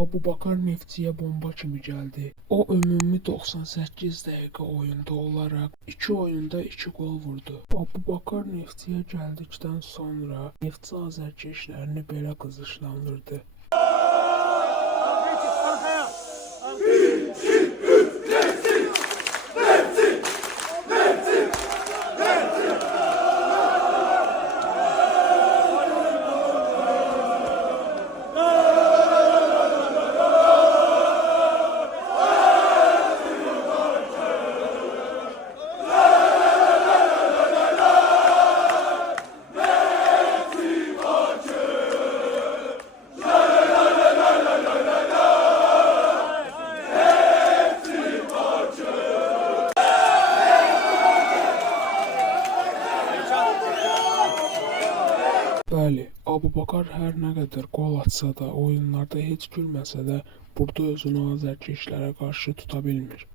Abubakar Neftçiyə bomba kimi gəldi. O ümumi 98 dəqiqə oyunda olaraq 2 oyunda 2 gol vurdu. Abubakar Neftçiyə gəldikdən sonra Neftçi azarkeşlərini belə qızışlandırdı. Bəli, Abubakar hər nə qədər qol atsa da, oyunlarda heç gülməsə də, burada özünü azarkeşlərə qarşı tuta bilmir.